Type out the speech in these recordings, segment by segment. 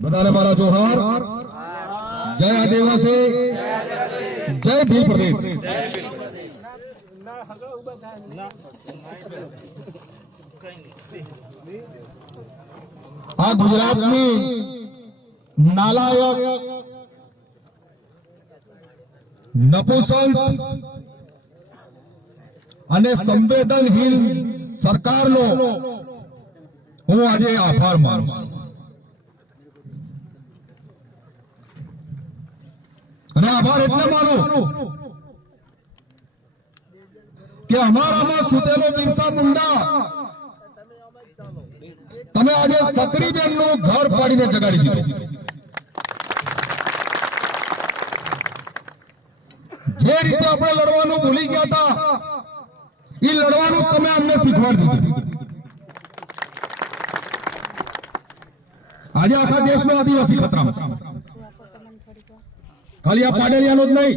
બધાને મારા જોહાર. જય આદિવાસી, જય ભીલ પ્રદેશ. આ ગુજરાતની નાલાયક, નપુસંત અને સંવેદનહીન સરકારનો હું આજે આભાર માનું છું. અને આભાર એટલે માનો કે અમારામાં સુતેલો બિરસા મુંડા તમે આજે સક્રીબેનનું ઘર પાડીને જગાડી દીધું. જે રીતે આપણે લડવાનું ભૂલી ગયા હતા એ લડવાનું તમે અમને શીખવાડી દીધું. આજે આખા દેશનો આદિવાસી ખતરામાં, ખાલી આ પાડેલિયાનો જ નહીં,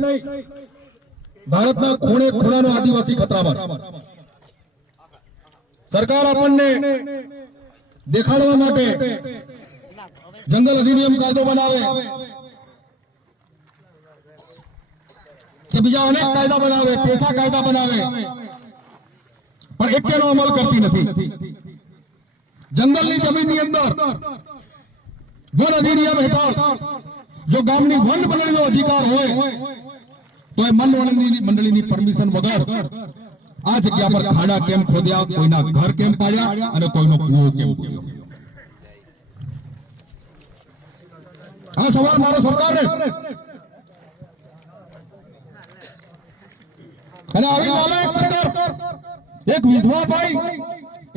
ભારતના ખૂણે ખૂણાનો આદિવાસી ખતરામાં. સરકાર આપણને દેખાડવા માટે જંગલ અધિનિયમ કાયદો બનાવે કે બીજા અનેક કાયદા બનાવે, પેશા કાયદા બનાવે, પણ એકેનો અમલ કરતી નથી. જંગલની જમીનની અંદર વન અધિનિયમ હેઠળ જો ગામની વન મંડળીનો અધિકાર હોય તો એ વન મંડળીની પરમિશન વગર આ જગ્યા પર ખાડા કેમ ખોદ્યા, કોઈના ઘર કેમ પાડ્યા અને કોઈનો કૂવો કેમ ખોદ્યો? આ સવાલ મારો સરકારને. અને આવી નાલાયક સરકાર, એક વિધવા ભાઈ,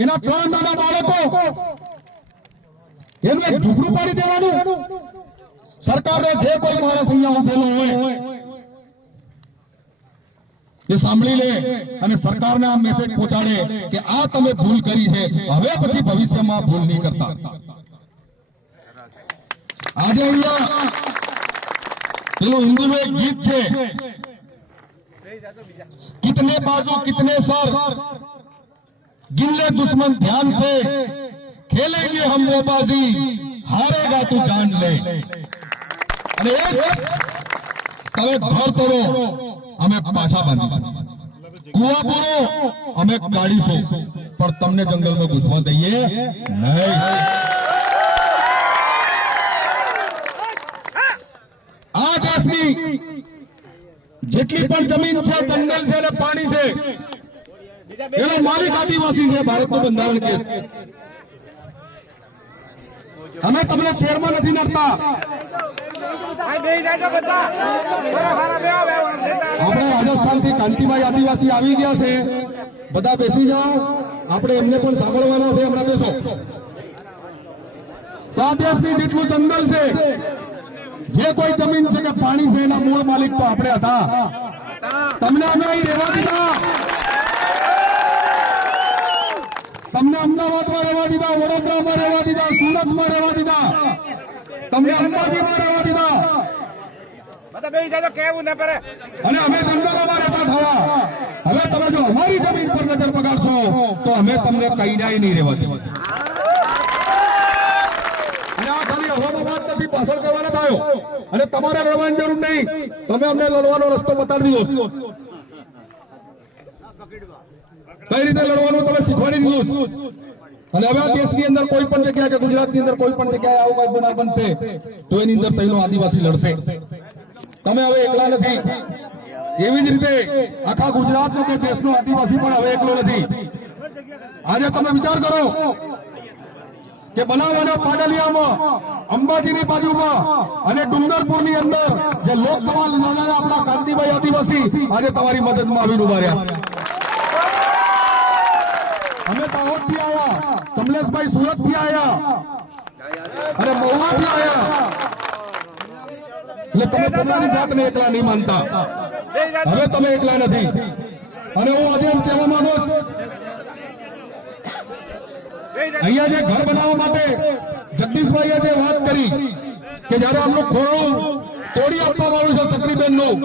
એના 3 નાના બાળકો, એનું એક ઝૂંપડું પાડી દેવાનું. સરકારને જે કોઈ માણસ અહીંયા ઉભેલો હોય એ સાંભળી લે અને સરકારને આ મેસેજ પહોંચાડે કે આ તમે ભૂલ કરી છે, હવે પછી ભવિષ્યમાં ભૂલ નહીં કરતા. આજે અહીંયા પેલું હિન્દીમાં એક ગીત છે, कितने बाजू कितने सर गिन ले दुश्मन ध्यान से खेलेंगे हम वो बाजी हारेगा तू जान ले. અને તમે ઘર તોડો અમે પાછા બાંધીશું, કુવા પૂરો અમે કાઢીશું, પણ તમને જંગલમાં ઘૂસવા દઈએ નહીં. આ દેશની જેટલી પણ જમીન છે, જંગલ છે અને પાણી છે, એનો માલિક આદિવાસી છે. ભારતનું બંધારણ કે અમે તમને શહેરમાં નથી નડતા. આપણે રાજસ્થાનથી કાંતિભાઈ આદિવાસી આવી ગયા છે, બધા બેસી જાઓ, આપણે એમને પણ સાંભળવાના છે. હમણાં બેસો. તો આ દેશની જેટલું જંગલ છે, જે કોઈ જમીન છે કે પાણી છે, એના મૂળ માલિક તો આપણે હતા. તમને અમે અહીં રહેવા દીધા, તમને અમદાવાદમાં રહેવા દીધા, વડોદરામાં રહેવા દીધા, સુરતમાં રહેવા દીધા, તમને અંબાજીમાં રહેવા દીધા, અને અમે જંગલોમાં રહેતા થયા. હવે તમે જો અમારી જમીન પર નજર બગાડશો તો અમે તમને કઈ નહીં રહેવા દઈએ. પાછળ કરવાના થયો અને તમારે લડવાની જરૂર નહીં. તમે અમને લડવાનો રસ્તો બતાડી દીધો, કઈ રીતે લડવાનું તમે શીખવાડી દીધું. અને હવે આ દેશની અંદર કોઈ પણ જગ્યાએ કે ગુજરાતની અંદર કોઈ પણ જગ્યાએ આવું કઈ બનાવ બનશે તો એની અંદર તઈનો આદિવાસી લડશે. તમે હવે એકલા નથી. એવી જ રીતે આખા ગુજરાતનો કે દેશનો આદિવાસી પણ હવે એકલો નથી. આજે તમે વિચાર કરો કે બનાવવાના પાડલિયામાં, અંબાજીની બાજુમાં અને ડુંગરપુરની અંદર જે લોકસભા લડાયા આપણા કાંતિભાઈ આદિવાસી આજે તમારી મદદમાં આવીને ઉભા રહ્યા. અમે દાહોદથી આવ્યા, કમલેશભાઈ સુરતથી આવ્યા અને મહુવાથી આવ્યા. એટલે તમે પોતાની જાતને એકલા નહીં માનતા. હવે તમે એકલા નથી. અને હું આજે એમ કહેવા માંગુ, અહીંયા જે ઘર બનાવવા માટે જગદીશભાઈએ જે વાત કરી કે જયારે આમનું ખોરડું તોડી આપવામાં આવ્યું છે સક્રીબેનનું,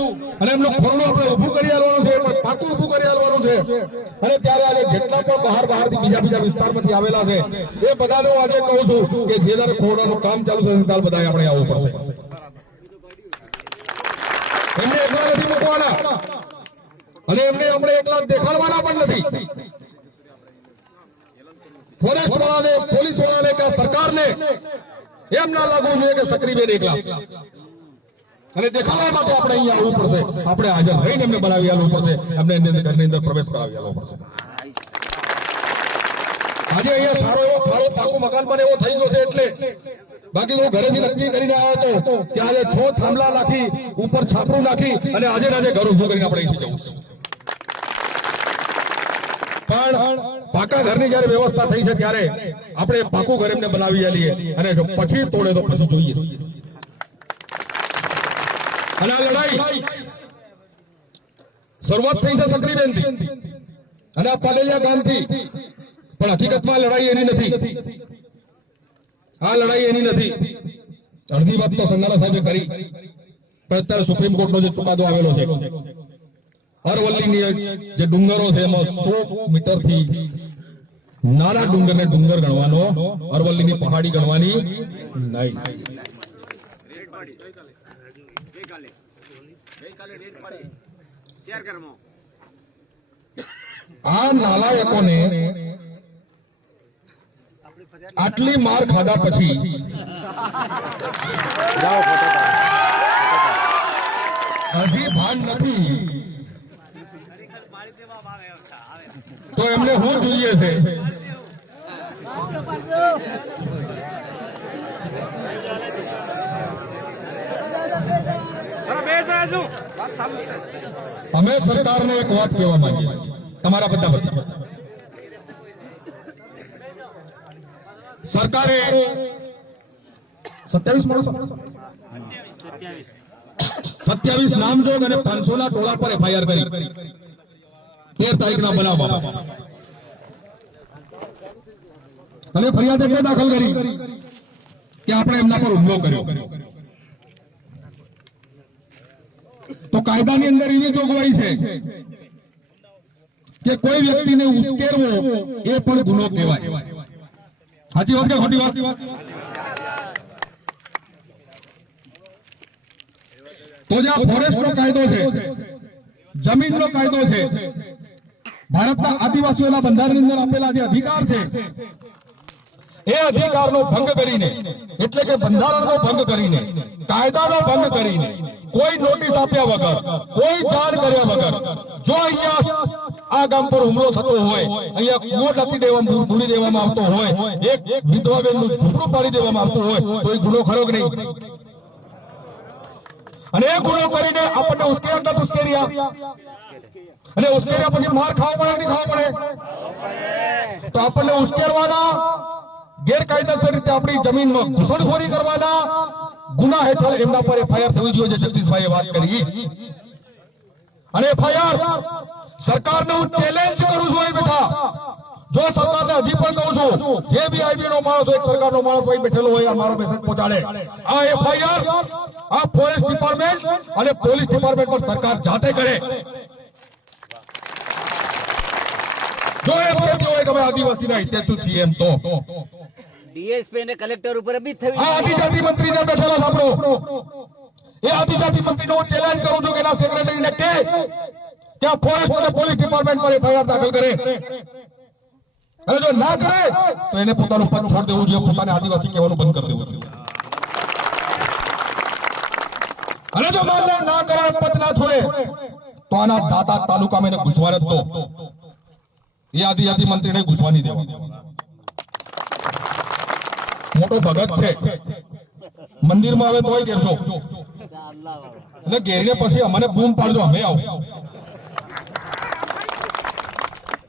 અને એમનું ખોરણું આપણે ઊભું કરી આલવાનું છે, પાકું ઊભું કરી આલવાનું છે. અને ત્યારે આજે જેટલા પણ બહારથી બીજા વિસ્તારમાંથી આવેલા છે એ બધાને હું આજે કહું છું કે જે દર ખોરડાનું કામ ચાલુ છે ત્યારે બધાએ આપણે આવવું પડશે. એમને એકલા નથી મૂકવાના, અને એમને આપણે એકલા દેખાડવાના પણ નથી. ફોરેસ્ટ વાળાને, પોલીસ વાળાને કે સરકારને એમ ના લાગવું જોઈએ કે સક્રીબેન એકલા, અને દેખાડવા માટે આપણે અહીંયા આવવું પડશે. આપણે હાજર રહીને એમને બનાવી આવવું પડશે, એમને ઘરની અંદર પ્રવેશ કરાવી આવવો પડશે. આજે અહીંયા સારો એવો ફાળો પાકું મકાન બને એવો થઈ ગયો છે. એટલે બાકી હું ઘરેથી નક્કી કરીને આવ્યો હતો કે આજે 6 થાંભલા નાખી, ઉપર છાપરું નાખી અને આજે ઘર ઉભું કરીને આપણે અહીંથી જવું છે. પણ પાકા ઘરની જયારે વ્યવસ્થા થઈ છે ત્યારે આપણે પાકું ઘર એમને બનાવી આલીએ, અને જો પછી તોડે તો પછી જોઈએ. અને આ લડાઈ શરૂઆત થઈ છે સક્રીબેનથી અને આ પાડેલિયા ગામથી, પણ હકીકતમાં લડાઈ એની નથી. આ લડાઈ એની નથી. અડધી વાત તો સંઘાલા સાહેબે કરી, પણ અત્યારે સુપ્રીમ કોર્ટનો જે ચુકાદો આવેલો છે, અરવલ્લીની જે ડુંગરો છે એમાં 100 મીટરથી નાના ડુંગરને ડુંગર ગણવાનો, અરવલ્લીની પહાડી ગણવાની નહીં. આ નાલાયકોને આટલી માર ખાધા પછી હજી ભાન નથી તો એમને શું જોઈએ છે? અમે સરકારને એક વાત કહેવા માંગીએ છીએ, તમારા બધા સરકારે 27 નામજોગ અને 500 ના ટોળા પર FIR કરી 13 તારીખના બનાવવામાં, અને ફરિયાદ એટલે દાખલ કરી કે આપણે એમના પર હુમલો કર્યો. તો કાયદાની અંદર એવી જોગવાઈ છે કે કોઈ વ્યક્તિને ઉશ્કેરવો એ પણ ગુનો કહેવાય. સાચી વાત કે ખોટી વાત? તો જે ફોરેસ્ટનો કાયદો છે, જમીનનો કાયદો છે, ભારતના આદિવાસીઓના બંધારણની અંદર આપેલા જે અધિકાર છે એ અધિકારનો ભંગ કરીને, એટલે કે બંધારણનો ભંગ કરીને, કાયદાનો ભંગ કરીને, કોઈ નોટિસ આપ્યા વગર, કોઈ જાણ કર્યા વગર જો અહીંયા આ ગામ પર હુમલો થતો હોય, અહીંયા કૂવો ડાકી દેવામાં, બુડી દેવામાં આવતો હોય, એક વિધવા બેનનું ઝૂંપડું પાડી દેવામાં આવતું હોય તો એ ગુનો ખરો કે નહીં? અને એ ગુનો કરીને આપણને ઉશ્કેર્યા, અને ઉશ્કેર્યા પછી માર ખાવા પડે નહીં ખાવા પડે? તો આપણને ઉશ્કેરવાના, ગેરકાયદેસર રીતે આપણી જમીનમાં ઘૂસણખોરી કરવાના ગુના હેઠળ એમના પર FIR થવી જોઈએ, જગદીશભાઈએ વાત કરી. અને FIR સરકારને હું ચેલેન્જ કરું છું. બેઠા જો સરકારને હજી પણ કહું છું, જે બી IB નો માણસ હોય, એક સરકારનો માણસ હોય બેઠેલો હોય, આ મારો મેસેજ પહોંચાડે. આ FIR આ ફોરેસ્ટ ડિપાર્ટમેન્ટ અને પોલીસ ડિપાર્ટમેન્ટ પર સરકાર જાતે કરે. જો એમ કહેતી હોય કે અમે આદિવાસીના હિતેચ્છુ છીએ એમ તો ડીએસપી અને કલેક્ટર ઉપર બી થયું. આ આદિજાતિ મંત્રીને બેઠેલા સાંભળો, એ આદિજાતિ મંત્રીનો હું ચેલેન્જ કરું છું કે એના સેક્રેટરીને કે ત્યાં ફોરેસ્ટ અને પોલીસ ડિપાર્ટમેન્ટ પર FIR દાખલ કરે. અને જો ના કરે તો એને પોતાનું પદ છોડ દેવું જોઈએ, પોતાને આદિવાસી કહેવાનું બંધ કરી દેવું જોઈએ. અને જો માનને ના કરે, પદ ના છોડે તો આના દાતા તાલુકામાં એને ઘુસવા જ દો. એ આદિજાતિ મંત્રીને ઘુસવા નહીં દેવા. મોટો ભગત છે, મંદિરમાં આવે તોય ઘેરજો, એટલે ઘેરીને પછી અમને બૂમ પાડજો, અમે આવો.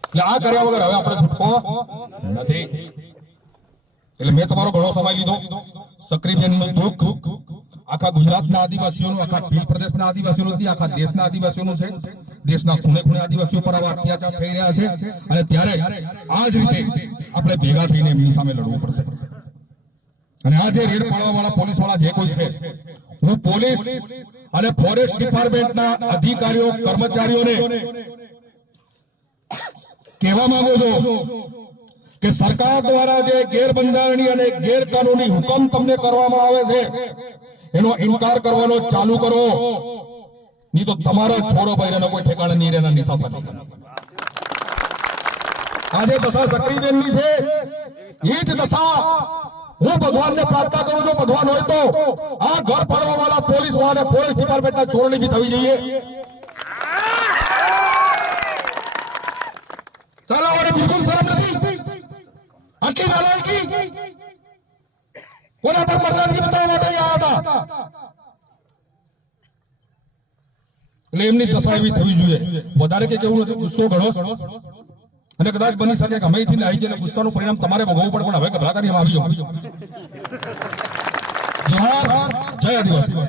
એટલે આ કર્યા વગર હવે આપણે છૂટકો નથી. એટલે મેં તમારો ઘણો સમય લીધો. સક્રીબેનનું દુઃખ આખા ગુજરાતના આદિવાસીઓનું, આખા ભીલ પ્રદેશના આદિવાસીઓનું નથી, આખા દેશના આદિવાસીઓનું છે. દેશના ખૂણે ખૂણે આદિવાસીઓ પર આવા અત્યાચાર થઈ રહ્યા છે, અને ત્યારે આ જ રીતે આપણે ભેગા થઈને એમની સામે લડવું પડશે. અને આ જે રેડ પાડવા વાળા પોલીસ વાળા જે કોઈ છે, હું પોલીસ અને ફોરેસ્ટ ડિપાર્ટમેન્ટના અધિકારીઓ કર્મચારીઓને કહેવા માંગુ છું કે સરકાર દ્વારા જે ગેરબંધારણીય અને ગેરકાનૂની હુકમ તમને કરવામાં આવે છે એનો ઇનકાર કરવાનો ચાલુ કરો, નહીં તો તમારા છોરો બૈરાનો કોઈ ઠેકાણે નહીં રહેના નિશાન. આજે દશા સક્રીબેનની છે, એ જ દશા હું ભગવાનને પ્રાર્થના કરું છું, ભગવાન હોય તો આ ઘર પાડવા વાળા પોલીસ વાળા ફોરેસ્ટ ડિપાર્ટમેન્ટના છોડની બી થવી જોઈએ. ચાલાવાને બિલકુલ શરમ નથી, આટલી નાલાયકી કોના પર મરદાનગી બતાવવા માટે આવ્યા હતા. એટલે એમની દશા એવી થવી જોઈએ. વધારે કે કેવું નથી, ગુસ્સો ઘણો અને કદાચ બની શકે કે હમેથી આવી જાય ગુસ્સાનું પરિણામ તમારે ભોગવવું પડે, પણ હવે ગભરાતા નહીં, આવી જાઓ. જય આદિવાસી.